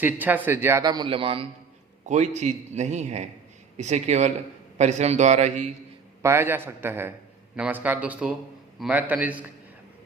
शिक्षा से ज़्यादा मूल्यवान कोई चीज़ नहीं है। इसे केवल परिश्रम द्वारा ही पाया जा सकता है। नमस्कार दोस्तों, मैं तनिष्क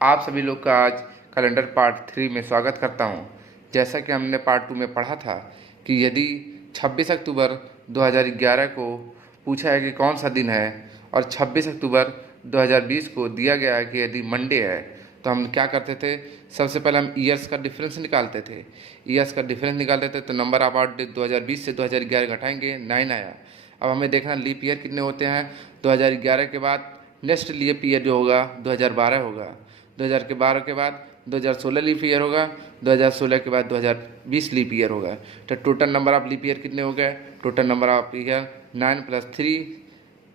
आप सभी लोग का आज कैलेंडर पार्ट 3 में स्वागत करता हूं। जैसा कि हमने पार्ट 2 में पढ़ा था कि यदि 26 अक्टूबर 2011 को पूछा है कि कौन सा दिन है और 26 अक्टूबर 2020 को दिया गया है कि यदि मंडे है, तो हम क्या करते थे, सबसे पहले हम ईयर्स का डिफरेंस निकालते थे। ईयर्स का डिफरेंस निकालते थे तो नंबर ऑफ आउट 2020 से 2011 घटाएंगे, 9 आया। अब हमें देखना लीप ईयर कितने होते हैं। 2011 के बाद नेक्स्ट लीप ईयर जो होगा 2012 होगा, 2012 के बाद 2016 लीप ईयर होगा, 2016 के बाद 2020 लीप ईयर होगा। तो total number of leap year कितने हो गए? टोटल नंबर ऑफ ईयर 9 +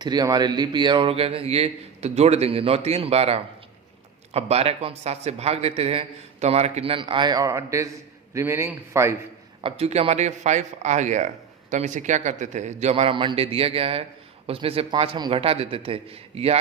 3 हमारे लीप ईयर हो गए थे। ये तो जोड़ देंगे, 9 3 12। अब 12 को हम 7 से भाग देते हैं तो हमारा कितना आए और डेज रिमेनिंग 5। अब चूंकि हमारे 5 आ गया तो हम इसे क्या करते थे, जो हमारा मंडे दिया गया है उसमें से 5 हम घटा देते थे, या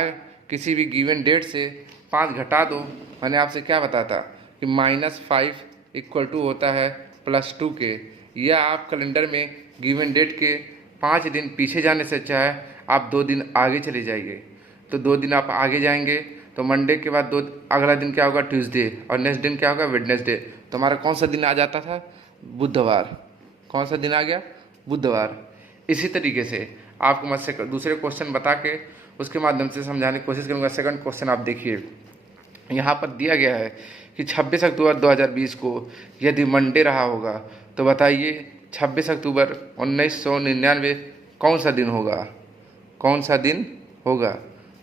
किसी भी गिवन डेट से 5 घटा दो। मैंने आपसे क्या बताता कि -5 = होता है +2 के, या आप कैलेंडर में गिवन डेट के 5 दिन पीछे जाने से अच्छा है आप 2 दिन आगे चले जाइए। तो 2 दिन आप आगे जाएंगे तो मंडे के बाद अगला दिन क्या होगा? ट्यूसडे, और नेक्स्ट दिन क्या होगा? वेडनेसडे। तो हमारा कौन सा दिन आ जाता था? बुधवार। कौन सा दिन आ गया? बुधवार। इसी तरीके से आपको मैं दूसरे क्वेश्चन बता के उसके माध्यम से समझाने की कोशिश करूँगा। सेकंड क्वेश्चन आप देखिए, यहाँ पर दिया गया है कि 26 अक्टूबर 2020 को यदि मंडे रहा होगा तो बताइए 26 अक्टूबर 1999 कौन सा दिन होगा? कौन सा दिन होगा?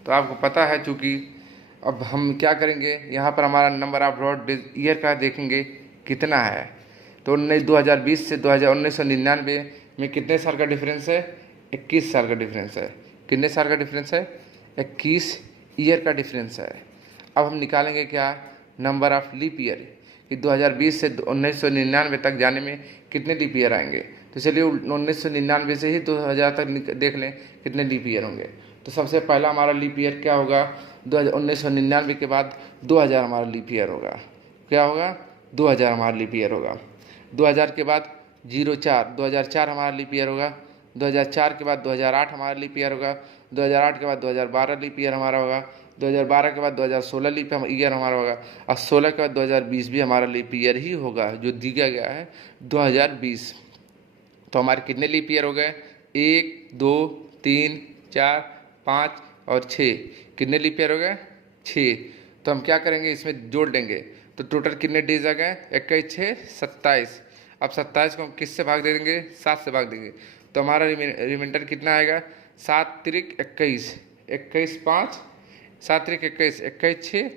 तो आपको पता है, चूँकि अब हम क्या करेंगे, यहाँ पर हमारा नंबर ऑफ ब्रॉड ईयर का देखेंगे कितना है। तो 2020 से 1999 में कितने साल का डिफरेंस है? 21 साल का डिफरेंस है। कितने साल का डिफरेंस है? 21 ईयर का डिफरेंस है। अब हम निकालेंगे क्या? नंबर ऑफ लीप ईयर कि 2020 से 1999 तक जाने में कितने लीप ईयर आएंगे। तो चलिए 1999 से ही 2000 तक देख लें कितने लीप ईयर होंगे। तो सबसे पहला हमारा लीप ईयर क्या होगा? 1999 के बाद 2000 हमारा लीप ईयर होगा। क्या होगा? 2000 हमारा लीप ईयर होगा। 2000 के बाद 2004 हमारा लीप ईयर होगा। 2004 के बाद 2008 हमारा लीप ईयर होगा। 2008 के बाद 2012 लीप ईयर हमारा होगा। 2012 के बाद 2016 लीप ईयर हमारा होगा, और 16 के बाद 2020 भी हमारा लीप ईयर ही होगा, जो दिया गया है 2020। तो हमारे कितने लीप ईयर हो गए? 1 2 3 4 5 और 6। कितने लीप ईयर हो गए? 6। तो हम क्या करेंगे, इसमें जोड़ देंगे तो टोटल कितने डेज आ गए? 21 6 27। अब 27 को हम किससे भाग दे देंगे? 7 से भाग देंगे तो हमारा रिमाइंडर कितना आएगा? 7 3 21, 21 5, 7 3 21, 21 6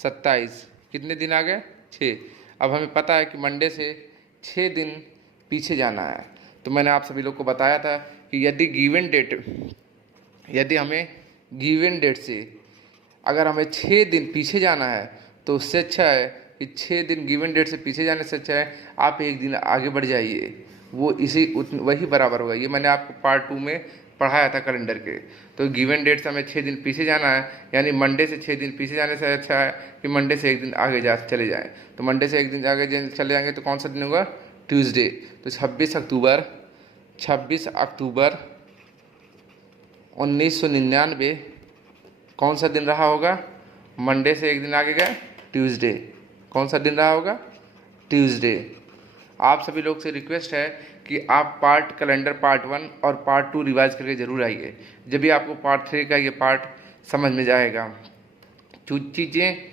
27। कितने दिन आ गए? 6। अब हमें पता है कि मंडे से 6 दिन पीछे जाना है। तो मैंने आप सभी लोग को बताया था कि यदि हमें गिवन डेट से अगर हमें 6 दिन पीछे जाना है तो उससे अच्छा है कि 6 दिन गिवन डेट से पीछे जाने से अच्छा है आप 1 दिन आगे बढ़ जाइए, वो वही बराबर होगा। ये मैंने आपको पार्ट 2 में पढ़ाया था कैलेंडर के। तो गिवन डेट से हमें 6 दिन पीछे जाना है, यानी मंडे से 6 दिन पीछे जाने से अच्छा है कि मंडे से 1 दिन आगे चले जाएँ। तो मंडे से 1 दिन आगे चले जाएंगे तो कौन सा दिन होगा? ट्यूसडे। तो 26 अक्टूबर 1999 कौन सा दिन रहा होगा? मंडे से 1 दिन आगे गए, ट्यूसडे। कौन सा दिन रहा होगा? ट्यूसडे। आप सभी लोग से रिक्वेस्ट है कि आप कैलेंडर पार्ट 1 और पार्ट 2 रिवाइज करके जरूर आइए, जब भी आपको पार्ट 3 का ये पार्ट समझ में जाएगा। चीज़ें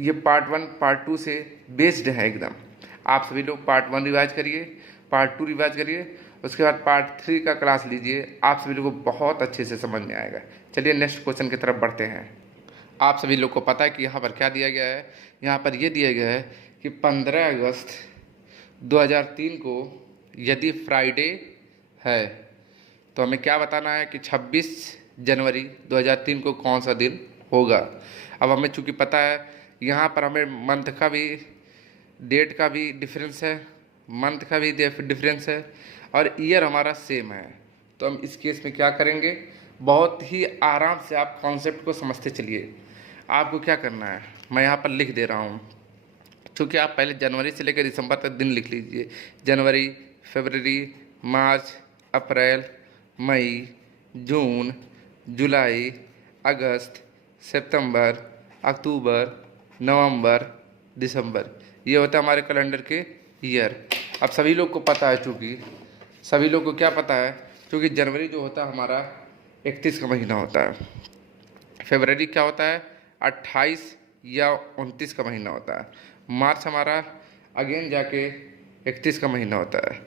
ये पार्ट 1 पार्ट 2 से बेस्ड है एकदम। आप सभी लोग पार्ट 1 रिवाइज करिए, पार्ट 2 रिवाइज करिए, उसके बाद पार्ट 3 का क्लास लीजिए। आप सभी लोगों को बहुत अच्छे से समझ में आएगा। चलिए नेक्स्ट क्वेश्चन की तरफ बढ़ते हैं। आप सभी लोग को पता है कि यहाँ पर क्या दिया गया है? यहाँ पर ये दिया गया है कि 15 अगस्त 2003 को यदि फ्राइडे है तो हमें क्या बताना है कि 26 जनवरी 2003 को कौन सा दिन होगा। अब हमें चूँकि पता है, यहाँ पर हमें मंथ का भी, डेट का भी डिफरेंस है, मंथ का भी डिफरेंस है, और ईयर हमारा सेम है। तो हम इस केस में क्या करेंगे, बहुत ही आराम से आप कॉन्सेप्ट को समझते चलिए। आपको क्या करना है, मैं यहाँ पर लिख दे रहा हूँ। चूँकि आप पहले जनवरी से लेकर दिसंबर तक दिन लिख लीजिए। जनवरी, फरवरी, मार्च, अप्रैल, मई, जून, जुलाई, अगस्त, सितंबर, अक्टूबर, नवंबर, दिसंबर, ये होता है हमारे कैलेंडर के ईयर। अब सभी लोग को पता है, चूँकि सभी लोग को क्या पता है, क्योंकि जनवरी जो होता है हमारा 31 का महीना होता है। फरवरी क्या होता है 28 या 29 का महीना होता है। मार्च हमारा अगेन जाके 31 का महीना होता है।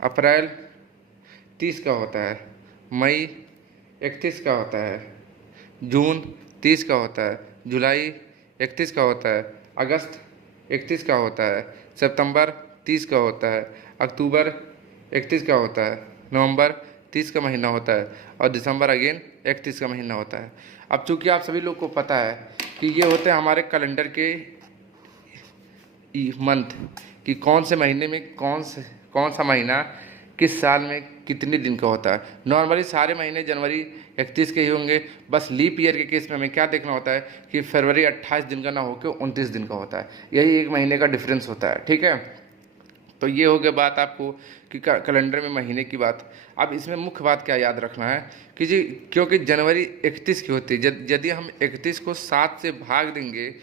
अप्रैल 30 का होता है। मई 31 का होता है। जून 30 का होता है। जुलाई 31 का होता है। अगस्त 31 का होता है। सितंबर 30 का होता है। अक्टूबर 31 का होता है। नवंबर 30 का महीना होता है और दिसंबर अगेन 31 का महीना होता है। अब चूँकि आप सभी लोग को पता है कि ये होते हैं हमारे कैलेंडर के मंथ, कि कौन से महीने में कौन सा महीना किस साल में कितने दिन का होता है। नॉर्मली सारे महीने जनवरी 31 के ही होंगे, बस लीप ईयर के केस में हमें क्या देखना होता है कि फरवरी 28 दिन का ना होकर 29 दिन का होता है। यही एक महीने का डिफरेंस होता है, ठीक है। तो ये हो गया बात आपको कि कैलेंडर में महीने की बात। अब इसमें मुख्य बात क्या याद रखना है कि जी, क्योंकि जनवरी 31 की होती है, यदि हम 31 को 7 से भाग देंगे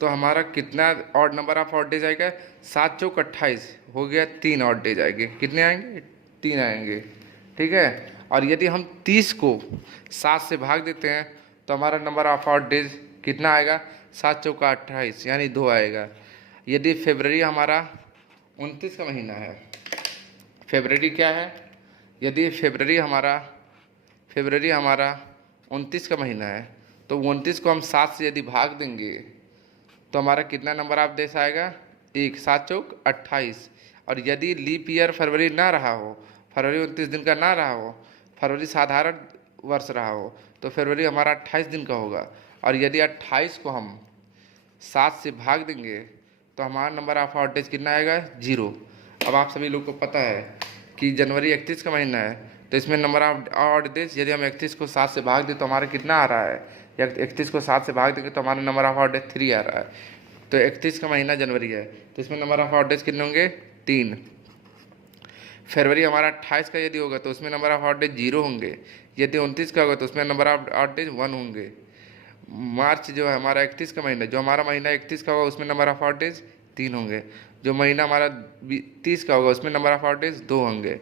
तो हमारा कितना odd number of odd days आएगा, 7 चौक 28 हो गया, 3 ऑड डेज आएंगे। कितने आएंगे, 3 आएंगे, ठीक है। और यदि हम 30 को 7 से भाग देते हैं तो हमारा नंबर ऑफ ऑड डेज कितना आएगा, 7 चौक 28 यानी 2 आएगा। यदि फरवरी हमारा 29 का महीना है, फरवरी क्या है, यदि फरवरी हमारा 29 का महीना है तो 29 को हम 7 से यदि भाग देंगे तो हमारा कितना नंबर ऑफ डेज आएगा, 1, 7 चौक 28। और यदि लीप ईयर फरवरी ना रहा हो, फरवरी 29 दिन का ना रहा हो, फरवरी साधारण वर्ष रहा हो, तो फरवरी हमारा 28 दिन का होगा। और यदि 28 को हम 7 से भाग देंगे तो हमारा नंबर ऑफ ऑड डेज कितना आएगा, 0। अब आप सभी लोग को पता है कि जनवरी 31 का महीना है तो इसमें नंबर ऑफ ऑड डेज यदि हम 31 को 7 से भाग दें तो हमारा कितना आ रहा है, 31 को 7 से भाग देंगे तो हमारा नंबर ऑफ ऑड डेज 3 आ रहा है। तो 31 का महीना जनवरी है तो इसमें नंबर ऑफ ऑड डेज कितने होंगे, 3। फरवरी हमारा 28 का यदि होगा तो उसमें नंबर ऑफ ऑड डेज 0 होंगे। यदि 29 का होगा तो उसमें नंबर ऑफ ऑड डेज 1 होंगे। मार्च जो है हमारा 31 का महीना, जो हमारा महीना 31 का होगा उसमें नंबर ऑफ ऑड डेज 3 होंगे। जो महीना हमारा 30 का होगा उसमें नंबर ऑफ ऑड डेज 2 होंगे।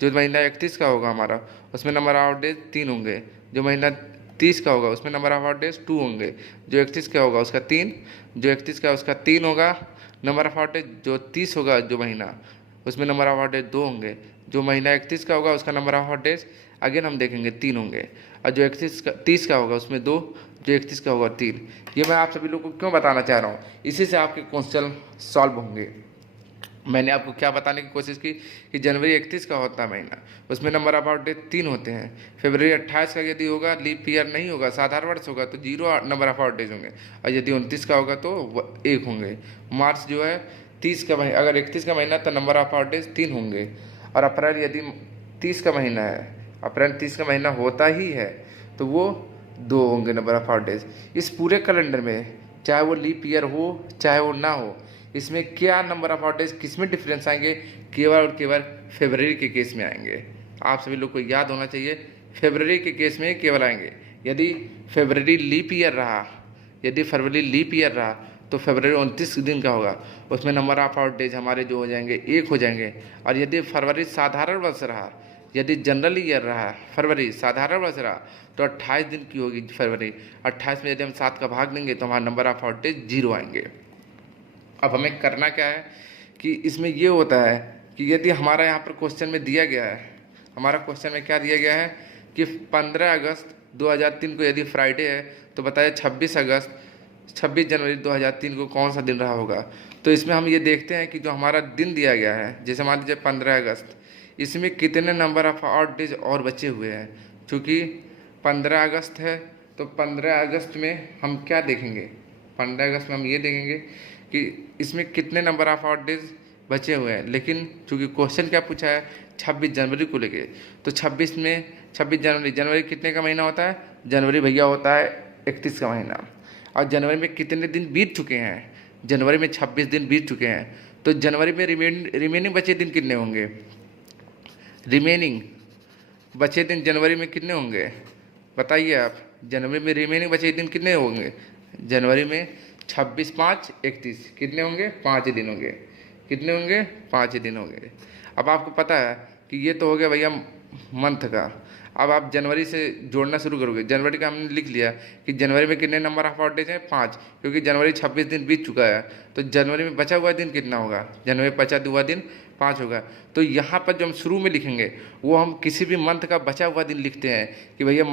जो महीना 31 का होगा हमारा उसमें नंबर ऑफ डेज 3 होंगे। जो महीना 30 का होगा उसमें नंबर ऑफ ऑड डेज 2 होंगे। जो 31 का होगा उसका 3, जो 31 का उसका 3 होगा नंबर ऑफ ऑड डेज। जो 30 होगा जो महीना उसमें नंबर ऑफ ऑड डेज 2 होंगे। जो महीना 31 का होगा उसका number of odd days again हम देखेंगे 3 होंगे। और जो 30 का होगा उसमें 2, जो 31 का होगा 3। ये मैं आप सभी लोगों को क्यों बताना चाह रहा हूँ, इसी से आपके क्वेश्चन सॉल्व होंगे। मैंने आपको क्या बताने की कोशिश की कि जनवरी 31 का होता है महीना, उसमें नंबर ऑफ ऑड डेज 3 होते हैं। फरवरी 28 का यदि होगा, लीप ईयर नहीं होगा, साधारण वर्ष होगा तो 0 नंबर ऑफ ऑड डेज होंगे। और यदि 29 का होगा तो 1 होंगे। मार्च जो है 30 का महीना, अगर 31 का महीना तो नंबर ऑफ ऑड डेज 3 होंगे। और अप्रैल यदि 30 का महीना है, अप्रैल 30 का महीना होता ही है तो वो 2 होंगे नंबर ऑफ ऑड डेज। इस पूरे कैलेंडर में चाहे वो लीप ईयर हो चाहे वो ना हो, इसमें क्या नंबर ऑफ ऑड डेज किस में डिफरेंस आएंगे, केवल और केवल फरवरी के केस में आएंगे। आप सभी लोग को याद होना चाहिए, फरवरी के केस में केवल आएंगे। यदि फरवरी लीप ईयर रहा, यदि फरवरी लीप ईयर रहा तो फरवरी 29 दिन का होगा, उसमें नंबर ऑफ ऑड डेज हमारे जो हो जाएंगे 1 हो जाएंगे। और यदि फरवरी साधारण वर्ष रहा, यदि जनरल ईयर रहा, फरवरी साधारण वर्ष रहा तो 28 दिन की होगी फरवरी। 28 में यदि हम 7 का भाग देंगे तो हमारा नंबर ऑफ ऑड डेज 0 आएंगे। अब हमें करना क्या है कि इसमें ये होता है कि यदि हमारा यहाँ पर क्वेश्चन में दिया गया है, हमारा क्वेश्चन में क्या दिया गया है कि 15 अगस्त 2003 को यदि फ्राइडे है तो बताइए 26 जनवरी 2003 को कौन सा दिन रहा होगा। तो इसमें हम ये देखते हैं कि जो हमारा दिन दिया गया है, जैसे मान लीजिए 15 अगस्त, इसमें कितने नंबर ऑफ ऑड डेज और बचे हुए हैं। चूँकि 15 अगस्त है तो 15 अगस्त में हम क्या देखेंगे, 15 अगस्त में हम ये देखेंगे कि इसमें कितने नंबर ऑफ ऑड डेज बचे हुए हैं। लेकिन चूँकि क्वेश्चन क्या पूछा है 26 जनवरी को लेके, तो 26 जनवरी कितने का महीना होता है, जनवरी भैया होता है 31 का महीना। और जनवरी में कितने दिन बीत चुके हैं, जनवरी में 26 दिन बीत चुके हैं, तो जनवरी में रिमेनिंग बचे दिन कितने होंगे? रिमेनिंग बचे दिन जनवरी में कितने होंगे बताइए आप? जनवरी में रिमेनिंग बचे दिन कितने होंगे? जनवरी में 26 5 31 कितने होंगे? 5 दिन होंगे। कितने होंगे? 5 दिन होंगे। अब आपको पता है कि ये तो हो गया भैया मंथ का। अब आप जनवरी से जोड़ना शुरू करोगे। जनवरी का हमने लिख लिया कि जनवरी में कितने नंबर ऑफ वर्क डेज हैं? 5, क्योंकि जनवरी 26 दिन बीत चुका है, तो जनवरी में बचा हुआ दिन कितना होगा? जनवरी में बचा हुआ दिन 5 होगा। तो यहाँ पर जो हम शुरू में लिखेंगे वो हम किसी भी मंथ का बचा हुआ दिन लिखते हैं कि भैया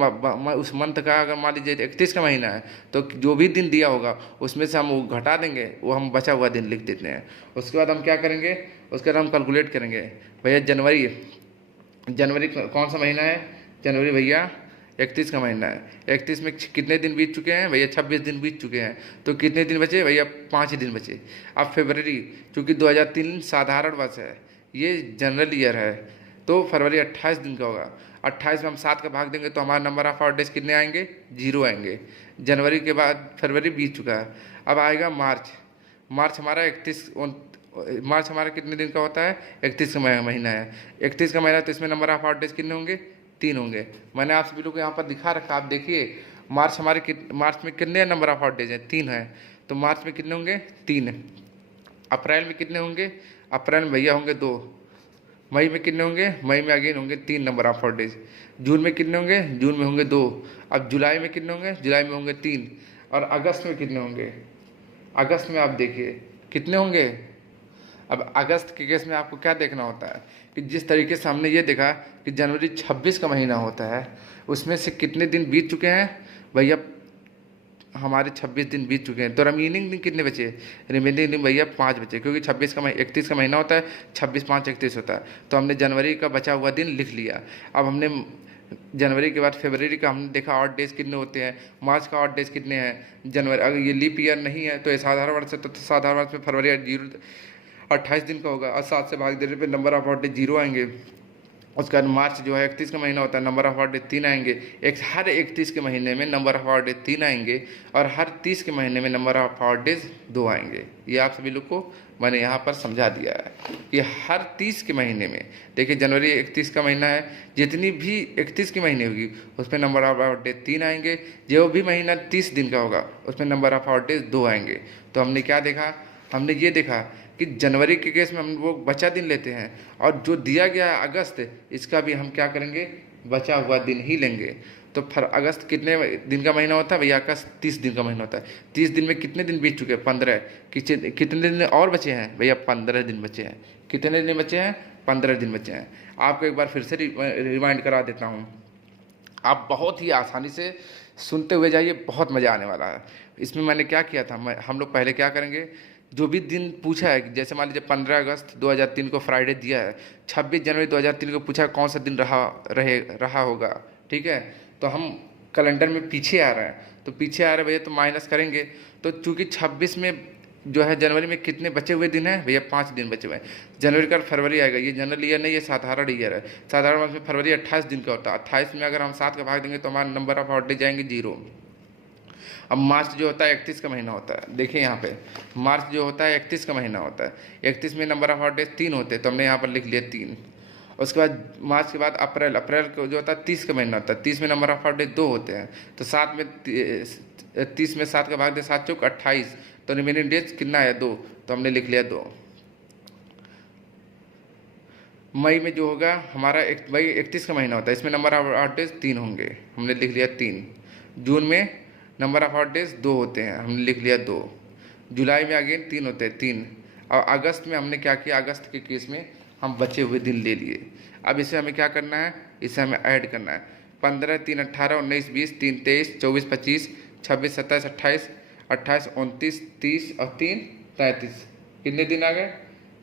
उस मंथ का अगर मान लीजिए 31 का महीना है तो जो भी दिन दिया होगा उसमें से हम वो घटा देंगे, वो हम बचा हुआ दिन लिख देते हैं। उसके बाद हम क्या करेंगे? उसके बाद हम कैलकुलेट करेंगे भैया जनवरी कौन सा महीना है? जनवरी भैया 31 का महीना है। 31 में कितने दिन बीत चुके हैं भैया? 26 दिन बीत चुके हैं, तो कितने दिन बचे भैया? 5 दिन बचे। अब फरवरी, चूँकि 2003 साधारण वर्ष है, ये जनरल ईयर है, तो फरवरी 28 दिन का होगा। 28 में हम 7 का भाग देंगे तो हमारा नंबर ऑफ डेज कितने आएंगे? 0 आएंगे। जनवरी के बाद फरवरी बीत चुका है। अब आएगा मार्च हमारा 31 मार्च हमारा कितने दिन का होता है? 31 का महीना है। 31 का महीना, तो इसमें नंबर ऑफ डेज कितने होंगे? 3 होंगे। मैंने आप सभी लोग को यहाँ पर दिखा रखा, आप देखिए मार्च में कितने नंबर ऑफ डेज हैं? 3 है, तो मार्च में कितने होंगे? 3। अप्रैल में कितने होंगे? अप्रैल में भैया होंगे 2। मई में कितने होंगे? मई में अगेन होंगे 3 नंबर ऑफ डेज। जून में कितने होंगे? जून में होंगे 2। अब जुलाई में कितने होंगे? जुलाई में होंगे 3। और अगस्त में कितने होंगे? अगस्त में आप देखिए कितने होंगे? अब अगस्त के केस में आपको क्या देखना होता है कि जिस तरीके से हमने ये देखा कि जनवरी 26 का महीना होता है, उसमें से कितने दिन बीत चुके हैं भैया? हमारे 26 दिन बीत चुके हैं, तो रिमेनिंग दिन कितने बचे? रिमेनिंग दिन भैया 5 बचे, क्योंकि 31 का महीना होता है, 26 5 31 होता है, तो हमने जनवरी का बचा हुआ दिन लिख लिया। अब हमने जनवरी के बाद फरवरी का हमने देखा ऑड डेज कितने होते हैं, मार्च का ऑड डेज कितने हैं, जनवरी अगर ये लीप ईयर नहीं है तो ये साधारण वर्ष है, तो साधारण वर्ष में फरवरी 28 दिन का होगा और 7 से भाग देने पे नंबर ऑफ ऑड डेज 0 आएंगे। उसके बाद मार्च जो है 31 का महीना होता है, नंबर ऑफ ऑड डेज 3 आएंगे। हर 31 के महीने में नंबर ऑफ ऑड डेज 3 आएंगे और हर 30 के महीने में नंबर ऑफ ऑड डेज 2 आएंगे। ये आप सभी लोग को मैंने यहाँ पर समझा दिया है कि हर 30 के महीने में, देखिए जनवरी 31 का महीना है, जितनी भी 31 की महीने होगी उसमें नंबर ऑफ ऑड डेज 3 आएंगे। जो भी महीना 30 दिन का होगा उसमें नंबर ऑफ ऑड डेज 2 आएंगे। तो हमने क्या देखा? हमने ये देखा कि जनवरी के केस में हम वो बचा दिन लेते हैं और जो दिया गया है अगस्त, इसका भी हम क्या करेंगे? बचा हुआ दिन ही लेंगे। तो अगस्त कितने दिन का महीना होता है भैया? अगस्त 30 दिन का महीना होता है। 30 दिन में कितने दिन बीत चुके हैं? 15। कितने दिन और बचे हैं भैया? 15 दिन बचे हैं। कितने दिन बचे हैं? 15 दिन बचे हैं। आपको एक बार फिर से रिमाइंड करा देता हूँ, आप बहुत ही आसानी से सुनते हुए जाइए, बहुत मज़ा आने वाला है। इसमें मैंने क्या किया था, हम लोग पहले क्या करेंगे, जो भी दिन पूछा है, जैसे मान लीजिए 15 अगस्त 2003 को फ्राइडे दिया है, 26 जनवरी 2003 को पूछा कौन सा दिन रहा होगा, ठीक है, तो हम कैलेंडर में पीछे आ रहे हैं, तो पीछे आ रहे भैया तो माइनस करेंगे। तो चूँकि 26 में जो है जनवरी में कितने बचे हुए दिन हैं भैया? 5 दिन बचे हुए हैं। जनवरी का फरवरी आएगा, ये जनरल ईयर नहीं, ये साधारण ईयर है। साधारण वर्ष में फरवरी 28 दिन का होता है। 28 में अगर हम 7 का भाग देंगे तो हमारा नंबर ऑफ ऑड डेज जाएंगे 0। अब मार्च जो होता है 31 का महीना होता है, देखिए यहाँ पे मार्च जो होता है 31 का महीना होता है। 31 में नंबर ऑफ ऑड डेज 3 होते हैं, तो हमने यहाँ पर लिख लिया 3। उसके बाद मार्च के बाद अप्रैल को जो होता है 30 का महीना होता है, 30 में नंबर ऑफ ऑड डेज 2 होते हैं, तो 30 में 7 का भाग दे 7 चौक 28, तो रिमेनिंग डेज कितना है? 2, तो हमने लिख लिया 2। मई में जो होगा हमारा मई 31 का महीना होता है, इसमें नंबर ऑफ ऑड डेज 3 होंगे, हमने लिख लिया 3। जून में नंबर ऑफ ऑड डेज 2 होते हैं, हमने लिख लिया 2। जुलाई में अगेन 3 होते हैं, 3। और अगस्त में हमने क्या किया? अगस्त के केस में हम बचे हुए दिन ले लिए। अब इसे हमें क्या करना है? इसे हमें ऐड करना है। 15 3 18 19 20 3 23 24 25 26 27 28 28 29 30 और 3 33। कितने दिन आ गए?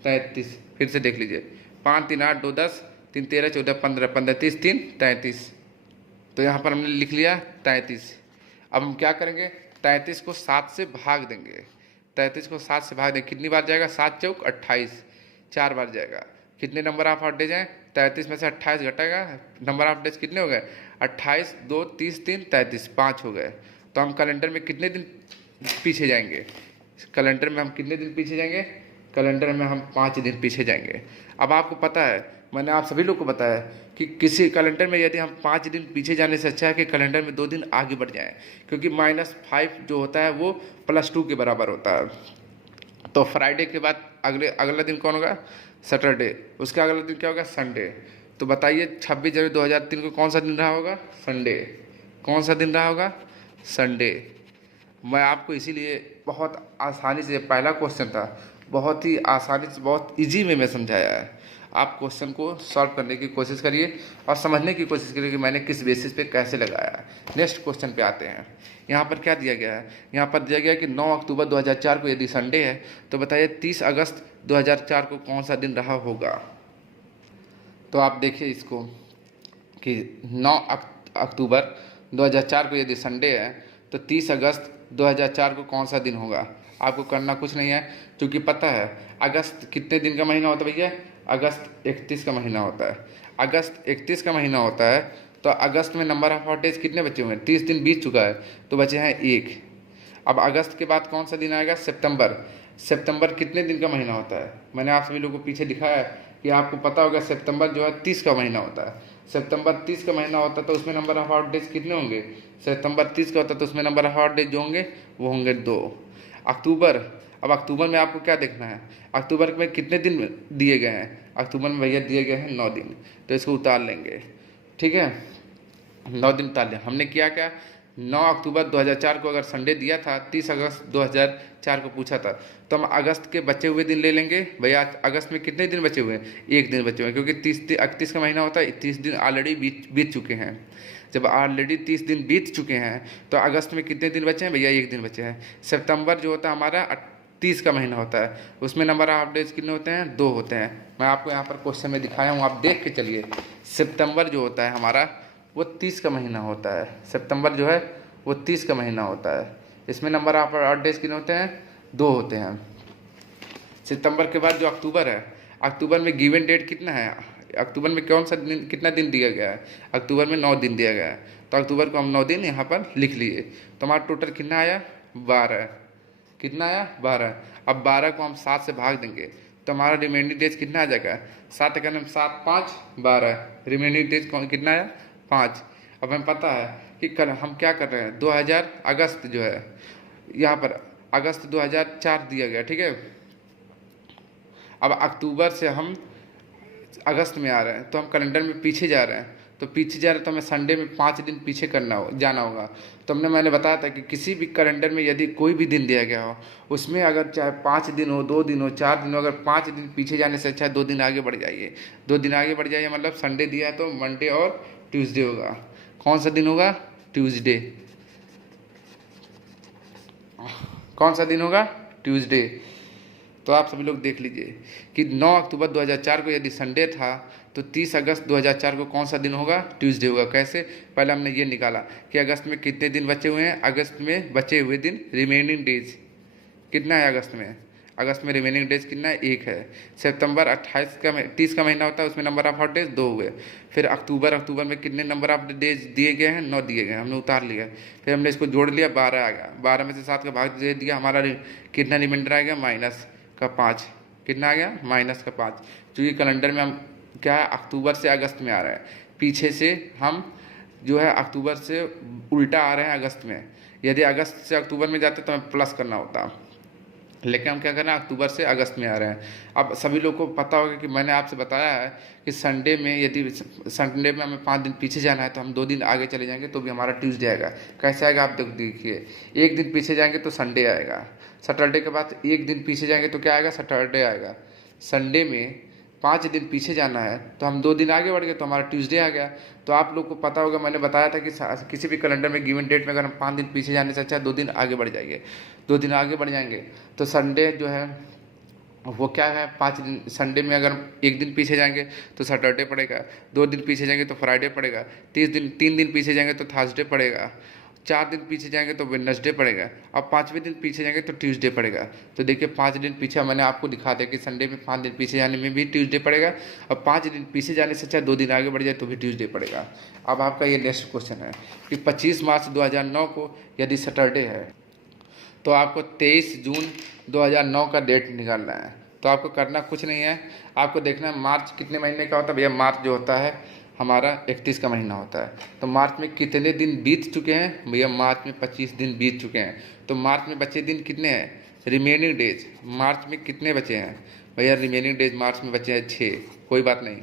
33। फिर से देख लीजिए, 5 3 8 2 10 3 13 14 15 15 30 3 33। तो यहाँ पर हमने लिख लिया 33। अब हम क्या करेंगे? 33 को 7 से भाग देंगे। 33 को 7 से भाग देंगे, कितनी बार जाएगा? 7 चौक 28, 4 बार जाएगा। कितने नंबर ऑफ ऑड डेज हैं? 33 में से 28 घटेगा, नंबर ऑफ डेज कितने हो गए? 28 2 30 3 33, 5 हो गए। तो हम कैलेंडर में कितने दिन पीछे जाएंगे? कैलेंडर में हम कितने दिन पीछे जाएंगे? कैलेंडर में हम 5 दिन पीछे जाएंगे। अब आपको पता है, मैंने आप सभी लोग को बताया कि किसी कैलेंडर में यदि हम 5 दिन पीछे जाने से अच्छा है कि कैलेंडर में 2 दिन आगे बढ़ जाएं, क्योंकि -5 जो होता है वो +2 के बराबर होता है। तो फ्राइडे के बाद अगला दिन कौन होगा? सैटरडे। उसके अगला दिन क्या होगा? संडे। तो बताइए 26 जनवरी 2003 को कौन सा दिन रहा होगा? संडे। कौन सा दिन रहा होगा? संडे। मैं आपको इसीलिए बहुत आसानी से, पहला क्वेश्चन था, बहुत ही आसानी से, बहुत इजी में मैं समझाया है। आप क्वेश्चन को सॉल्व करने की कोशिश करिए और समझने की कोशिश करिए कि मैंने किस बेसिस पे कैसे लगाया है। नेक्स्ट क्वेश्चन पे आते हैं। यहाँ पर क्या दिया गया है? यहाँ पर दिया गया है कि 9 अक्टूबर 2004 को यदि संडे है तो बताइए 30 अगस्त 2004 को कौन सा दिन रहा होगा? तो आप देखिए इसको कि 9 अक्टूबर 2004 को यदि संडे है तो 30 अगस्त 2004 को कौन सा दिन होगा? आपको करना कुछ नहीं है, क्योंकि पता है अगस्त कितने दिन का महीना होता है भैया? अगस्त 31 का महीना होता है। अगस्त 31 का महीना होता है तो अगस्त में नंबर ऑफ हॉट डेज कितने बचे हुए हैं? 30 दिन बीत चुका है तो बचे हैं 1। अब अगस्त के बाद कौन सा दिन आएगा? सितंबर। सितंबर कितने दिन का महीना होता है? मैंने आप सभी लोगों को पीछे दिखाया है कि आपको पता होगा सितंबर जो है 30 का महीना होता है। सितंबर 30 का महीना होता है तो उसमें नंबर ऑफ हॉट डेज कितने होंगे? सितंबर 30 का होता है तो उसमें नंबर ऑफ हॉट डेज जो होंगे वो होंगे 2। अक्टूबर। अब अक्टूबर में आपको क्या देखना है? अक्टूबर में कितने दिन दिए गए हैं? अक्टूबर में भैया दिए गए हैं 9 दिन, तो इसको उतार लेंगे। ठीक है, 9 दिन उतार लिया हमने। किया क्या? 9 अक्टूबर 2004 को अगर संडे दिया था, 30 अगस्त 2004 को पूछा था, तो हम अगस्त के बचे हुए दिन ले लेंगे। भैया अगस्त में कितने दिन बचे हुए हैं? 1 दिन बचे हुए हैं, क्योंकि 31 का महीना होता है। 30 दिन ऑलरेडी बीत चुके हैं। जब ऑलरेडी 30 दिन बीत चुके हैं तो अगस्त में कितने दिन बचे हैं? भैया 1 दिन बचे हैं। सितंबर जो होता है हमारा 30 का महीना होता है, उसमें नंबर ऑफ डेज कितने होते हैं? 2 होते हैं। मैं आपको यहाँ पर क्वेश्चन में दिखाया हूँ, आप देख के चलिए। सितंबर जो होता है हमारा वो 30 का महीना होता है। सितंबर जो है वो 30 का महीना होता है। इसमें नंबर ऑफ डेज कितने होते हैं? 2 होते हैं। सितंबर के बाद जो अक्टूबर है, अक्टूबर में गिवन डेट कितना है? अक्टूबर में कौन सा दिन, कितना दिन दिया गया है? अक्टूबर में 9 दिन दिया गया है, तो अक्टूबर को हम 9 दिन यहाँ पर लिख लिए। तो हमारा टोटल कितना आया? 12। कितना आया? 12। अब 12 को हम 7 से भाग देंगे तो हमारा रिमेनिंग डेज कितना आ जाएगा? 7 का 7 5 12। रिमेनिंग डेज कितना आया? 5। अब हमें पता है कि कल हम क्या कर रहे हैं? 2000 अगस्त जो है, यहाँ पर अगस्त 2004 दिया गया। ठीक है, अब अक्टूबर से हम अगस्त में आ रहे हैं तो हम कैलेंडर में पीछे जा रहे हैं, तो पीछे जा रहे हैं तो हमें संडे में 5 दिन पीछे जाना होगा। तो मैंने बताया था कि किसी भी कैलेंडर में यदि कोई भी दिन दिया गया हो, उसमें अगर चाहे 5 दिन हो, 2 दिन हो, 4 दिन हो, अगर 5 दिन पीछे जाने से अच्छा है 2 दिन आगे बढ़ जाइए। 2 दिन आगे बढ़ जाइए मतलब संडे दिया है तो मंडे और ट्यूसडे होगा। कौन सा दिन होगा? ट्यूसडे। कौन सा दिन होगा? ट्यूसडे। तो आप सभी लोग देख लीजिए कि 9 अक्टूबर 2004 को यदि संडे था तो 30 अगस्त 2004 को कौन सा दिन होगा? ट्यूसडे होगा। कैसे? पहले हमने ये निकाला कि अगस्त में कितने दिन बचे हुए हैं। अगस्त में बचे हुए दिन, रिमेनिंग डेज कितना है अगस्त में? अगस्त में रिमेनिंग डेज कितना है? 1 है। सितंबर 30 का महीना होता है, उसमें नंबर ऑफ हॉट डेज 2 हुए। फिर अक्टूबर में कितने नंबर ऑफ डेज दिए गए हैं? 9 दिए गए, हमने उतार लिया। फिर हमने इसको जोड़ लिया, 12 आ गया। 12 में से 7 का भाग दे दिया, हमारा कितना रिमाइंडर आ गया? -5। कितना आ गया? -5। क्योंकि कैलेंडर में हम क्या है, अक्टूबर से अगस्त में आ रहे हैं, पीछे से हम जो है अक्टूबर से उल्टा आ रहे हैं अगस्त में। यदि अगस्त से अक्टूबर में जाते तो हमें प्लस करना होता, लेकिन हम क्या कर रहे हैं? अक्टूबर से अगस्त में आ रहे हैं। अब सभी लोग को पता होगा कि मैंने आपसे बताया है कि संडे में यदि संडे में हमें 5 दिन पीछे जाना है तो हम 2 दिन आगे चले जाएंगे तो भी हमारा ट्यूसडे आएगा। कैसे आएगा आप देखिए, 1 दिन पीछे जाएंगे तो संडे आएगा। सैटरडे के बाद 1 दिन पीछे जाएंगे तो क्या आएगा? सैटरडे आएगा। संडे में 5 दिन पीछे जाना है तो हम 2 दिन आगे बढ़ गए तो हमारा ट्यूसडे आ गया। तो आप लोग को पता होगा, मैंने बताया था कि किसी भी कैलेंडर में गिवन डेट में अगर हम 5 दिन पीछे जाने से अच्छा 2 दिन आगे बढ़ जाएंगे। 2 दिन आगे बढ़ जाएंगे तो संडे जो है वो क्या है? 5 दिन। संडे में अगर 1 दिन पीछे जाएंगे तो सैटरडे पड़ेगा, 2 दिन पीछे जाएंगे तो फ्राइडे पड़ेगा, 3 दिन पीछे जाएंगे तो थर्सडे पड़ेगा, 4 दिन पीछे जाएंगे तो वेडनेसडे पड़ेगा, अब 5वें दिन पीछे जाएंगे तो ट्यूसडे पड़ेगा। तो देखिए 5 दिन पीछे मैंने आपको दिखा दिया कि संडे में 5 दिन पीछे जाने में भी ट्यूसडे पड़ेगा, अब 5 दिन पीछे जाने से चाहे 2 दिन आगे बढ़ जाए तो भी ट्यूसडे पड़ेगा। अब आपका ये नेक्स्ट क्वेश्चन है कि 25 मार्च 2009 को यदि सैटरडे है तो आपको 23 जून 2009 का डेट निकालना है। तो आपको करना कुछ नहीं है, आपको देखना है मार्च कितने महीने का होता है। भैया मार्च जो होता है हमारा 31 का महीना होता है। तो मार्च में कितने दिन बीत चुके हैं? भैया मार्च में 25 दिन बीत चुके हैं। तो मार्च में बचे दिन कितने हैं? रिमेनिंग डेज मार्च में कितने बचे हैं? भैया रिमेनिंग डेज मार्च में बचे हैं 6। कोई बात नहीं।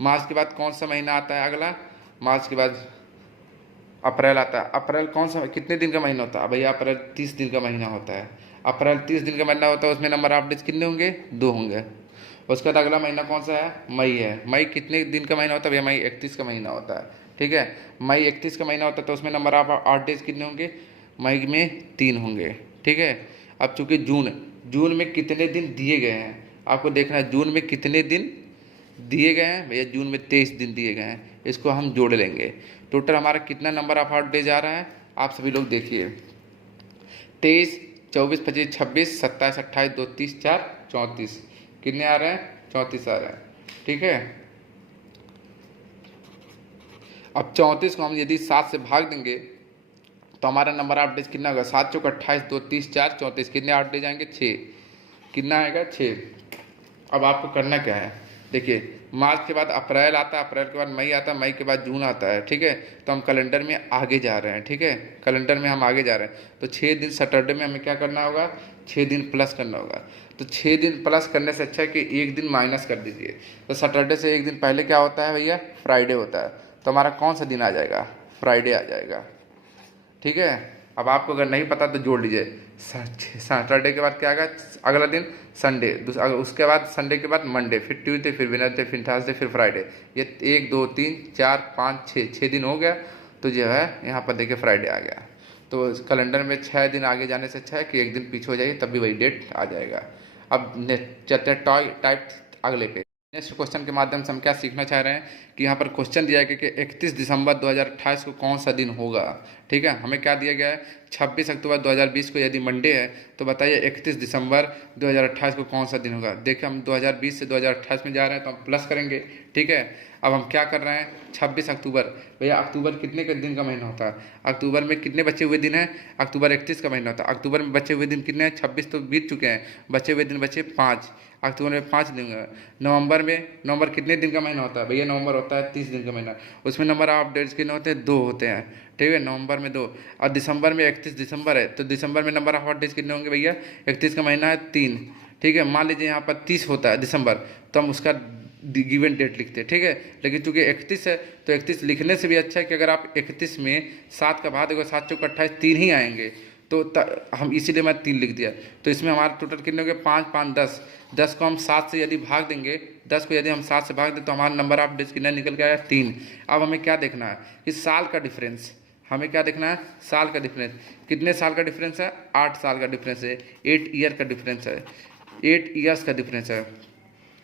मार्च के बाद कौन सा महीना आता है अगला? मार्च के बाद अप्रैल आता है। अप्रैल कौन सा कितने दिन का महीना होता है? भैया अप्रैल 30 दिन का महीना होता है। अप्रैल 30 दिन का महीना होता है, उसमें नंबर ऑफ डेज कितने होंगे? 2 होंगे। उसके बाद अगला महीना कौन सा है? मई है। मई कितने दिन का महीना होता है? भैया मई 31 का महीना होता है। ठीक है, मई 31 का महीना होता है, तो उसमें नंबर ऑफ 8 डेज कितने होंगे? मई में 3 होंगे। ठीक है, अब चूंकि जून में कितने दिन दिए गए हैं आपको देखना है। जून में कितने दिन दिए गए हैं? भैया जून में 23 दिन दिए गए हैं, इसको हम जोड़ लेंगे। टोटल हमारा कितना नंबर ऑफ आउट डेज आ रहा है? आप सभी लोग देखिए, 23, 24, 25, 26, 27, 28, 2, 30, 4, 34 कितने आ रहे हैं? 34 आ रहे हैं। ठीक है, अब 34 को हम यदि 7 से भाग देंगे तो हमारा नंबर ऑफ डेज कितना होगा? 7 चौक 28, 2, 30, 4, 34 कितने आउट डेज आएंगे? 6। कितना आएगा? 6। अब आपको करना क्या है? देखिए, मार्च के बाद अप्रैल आता है, अप्रैल के बाद मई आता है, मई के बाद जून आता है। ठीक है, तो हम कैलेंडर में आगे जा रहे हैं। ठीक है, कैलेंडर में हम आगे जा रहे हैं। तो 6 दिन सैटरडे में हमें क्या करना होगा? 6 दिन प्लस करना होगा। तो 6 दिन प्लस करने से अच्छा है कि 1 दिन माइनस कर दीजिए। तो सैटरडे से 1 दिन पहले क्या होता है भैया? फ्राइडे होता है। तो हमारा कौन सा दिन आ जाएगा? फ्राइडे आ जाएगा। ठीक है, अब आपको अगर नहीं पता तो जोड़ लीजिए। सैटरडे के बाद क्या आएगा? अगला दिन संडे, उसके बाद संडे के बाद मंडे, फिर ट्यूसडे, फिर वेडनेसडे, फिर थर्सडे, फिर फ्राइडे। ये 1, 2, 3, 4, 5, 6 दिन हो गया। तो जो है यहाँ पर देखिए फ्राइडे आ गया। तो कैलेंडर में 6 दिन आगे जाने से अच्छा है कि 1 दिन पीछे हो जाइए, तब भी वही डेट आ जाएगा। अब चलते हैं टाइप अगले पे। नेक्स्ट क्वेश्चन के माध्यम से हम क्या सीखना चाह रहे हैं कि यहाँ पर क्वेश्चन दिया गया कि 31 दिसंबर 2028 को कौन सा दिन होगा। ठीक है, हमें क्या दिया गया है? 26 अक्टूबर 2020 को यदि मंडे है तो बताइए 31 दिसंबर 2028 को कौन सा दिन होगा। देखिए, हम 2020 से 2028 में जा रहे हैं तो हम प्लस करेंगे। ठीक है, अब हम क्या कर रहे हैं? 26 अक्टूबर। भैया अक्टूबर कितने के दिन का महीना होता है? अक्टूबर में कितने बचे हुए दिन हैं? अक्टूबर 31 का महीना होता है। अक्टूबर में बचे हुए दिन कितने हैं? 26 तो बीत चुके हैं, बचे हुए दिन बचे 5। अक्टूबर में 5 दिन। नवंबर कितने दिन का महीना होता है? भैया नवंबर होता है 30 दिन का महीना, उसमें नंबर ऑफ डेज कितने होते हैं? 2 होते हैं। ठीक है, नवंबर में 2। और दिसंबर में 31 दिसंबर है, तो दिसंबर में नंबर ऑफ डेज कितने होंगे भैया? 31 का महीना है 3। ठीक है, मान लीजिए यहाँ पर 30 होता है दिसंबर, तो हम उसका गिवन डेट लिखते हैं। ठीक है, लेकिन चूंकि 31 है तो 31 लिखने से भी अच्छा है कि अगर आप 31 में 7 का भाग दोगे, 7 चौक 28, 3 ही आएंगे। तो हम इसीलिए मैं 3 लिख दिया। तो इसमें हमारा टोटल कितने हो गए? 5, 5, 10। 10 को हम 7 से यदि भाग देंगे, 10 को यदि हम 7 से भाग दें तो हमारा नंबर ऑफ डेज कितना निकल के आया? 3। अब हमें क्या देखना है कि साल का डिफरेंस। हमें क्या देखना है? साल का डिफरेंस। कितने साल का डिफरेंस है? 8 साल का डिफरेंस है, 8 ईयर का डिफरेंस है, 8 ईयर्स का डिफरेंस है।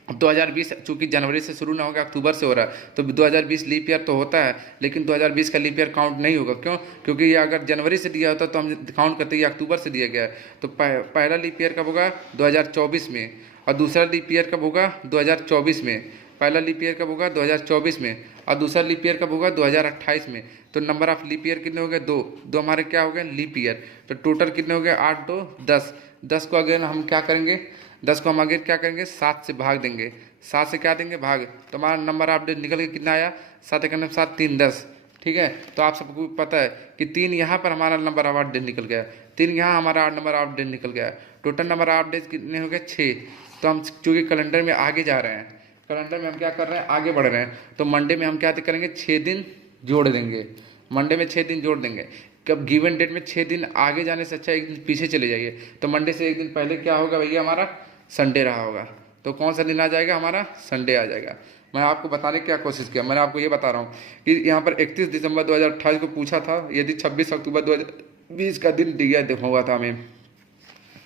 2020 चूंकि जनवरी से शुरू ना होगा, अक्टूबर से हो रहा है, तो 2020 लीप ईयर तो होता है, लेकिन 2020 का लीप ईयर काउंट नहीं होगा। क्यों? क्योंकि ये अगर जनवरी से दिया होता तो हम काउंट करते, ये अक्टूबर से दिया गया है। तो पहला लीप ईयर कब होगा? 2024 में, और दूसरा लीप ईयर कब होगा? 2024 में। पहला लीप ईयर कब होगा? 2024 में, और दूसरा लीप ईयर कब होगा? 2028 में। तो नंबर ऑफ लीप ईयर कितने हो गए? 2 हमारे क्या हो गए? Leap year. तो टोटल कितने हो गए? 8, 2, 10। 10 को अगर हम क्या करेंगे? 10 को हम आगे क्या करेंगे? 7 से भाग देंगे। 7 से क्या देंगे? भाग। तो हमारा नंबर ऑफ डेज निकल के कितना आया? 7 एकम 7, 3, 10। ठीक है, तो आप सबको पता है कि 3 यहाँ पर हमारा नंबर ऑफ डेज निकल गया, 3 यहाँ हमारा नंबर ऑफ डेज निकल गया। टोटल नंबर ऑफ डेज कितने हो गए? 6। तो हम चूँकि कैलेंडर में आगे जा रहे हैं, कैलेंडर में हम क्या कर रहे हैं? आगे बढ़ रहे हैं। तो मंडे में हम क्या करेंगे? 6 दिन जोड़ देंगे। मंडे में 6 दिन जोड़ देंगे। कब? गिवन डेट में 6 दिन आगे जाने से अच्छा 1 दिन पीछे चले जाइए। तो मंडे से 1 दिन पहले क्या होगा भैया? हमारा संडे रहा होगा। तो कौन सा दिन आ जाएगा? हमारा संडे आ जाएगा। मैं आपको बताने की क्या कोशिश किया, मैंने आपको ये बता रहा हूँ कि यहाँ पर 31 दिसंबर 2028 को पूछा था, यदि 26 अक्टूबर 2020 का दिन दिया हुआ था हमें,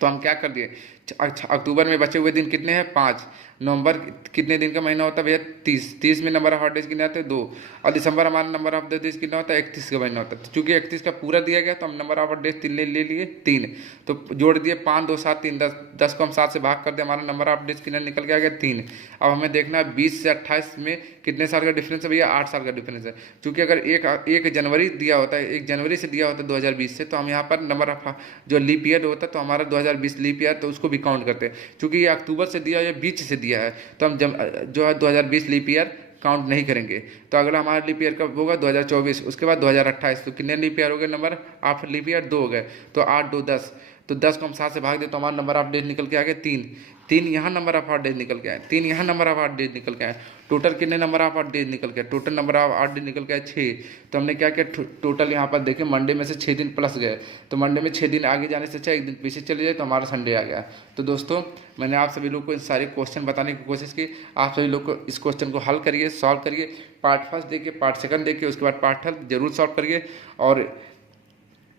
तो हम क्या कर दिए? अक्टूबर में बचे हुए दिन कितने हैं? 5। नवंबर कितने दिन का महीना होता है भैया? 30 में नंबर ऑफ डेज कितने आते हैं? 2। और दिसंबर हमारा नंबर ऑफ डेज कितना होता है? 31 का महीना होता है। तो चूंकि 31 का पूरा दिया गया तो हम नंबर ऑफ डेज 3 ले लिए, 3। तो जोड़ दिए 5, 2, 7, 3, 10। 10 को हम 7 से भाग कर दिए, हमारा नंबर ऑफ डेज कितना निकल के आ गया? 3। अब हमें देखना है 20 से 28 में कितने साल का डिफरेंस है भैया? 8 साल का डिफरेंस है। चूंकि अगर एक जनवरी दिया होता है, 1 जनवरी से दिया होता है 2020 से, तो हम यहाँ पर नंबर ऑफ जो लीप ईयर होता है तो हमारा 2020 लीप ईयर, तो उसको भी काउंट करते हैं। चूँकि ये अक्टूबर से दिया है या बीच से दिया है, तो हम जो है 2020 लीप ईयर काउंट नहीं करेंगे। तो अगला हमारा लीप ईयर कब होगा? 2024, उसके बाद 2028। तो कितने लीप ईयर हो गए नंबर? 8 लीप ईयर 2 हो गए, तो 8 2 10। तो 10 को हम 7 से भाग दें तो हमारा नंबर ऑफ डेज निकल के आ गए 3। 3 यहाँ नंबर ऑफ 8 डेज निकल के आए, 3 यहाँ नंबर ऑफ 8 डेज निकल के आए। टोटल कितने नंबर ऑफ 8 डेज निकल के? टोटल नंबर ऑफ 8 डेज निकल के आए 6। तो हमने क्या किया, टोटल यहाँ पर देखें मंडे में से 6 दिन प्लस गए, तो मंडे में 6 दिन आगे जाने से अच्छा 1 दिन पीछे चले जाए, तो हमारा संडे आ गया। तो दोस्तों मैंने आप सभी लोग को इन सारे क्वेश्चन बताने की कोशिश की। आप सभी लोग को इस क्वेश्चन को हल करिए, सॉल्व करिए। पार्ट फर्स्ट देखिए, पार्ट सेकंड देखिए, उसके बाद पार्ट थर्ड जरूर सॉल्व करिए। और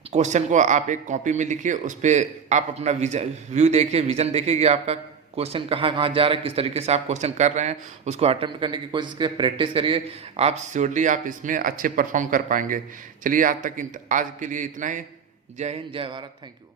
क्वेश्चन को आप एक कॉपी में लिखिए, उस पर आप अपना व्यू देखिए, विजन देखिए कि आपका क्वेश्चन कहाँ कहाँ जा रहा है, किस तरीके से आप क्वेश्चन कर रहे हैं, उसको अटेम्प्ट करने की कोशिश करिए, प्रैक्टिस करिए। आप श्योरली आप इसमें अच्छे परफॉर्म कर पाएंगे। चलिए आज के लिए इतना ही। जय हिंद, जय भारत, थैंक यू।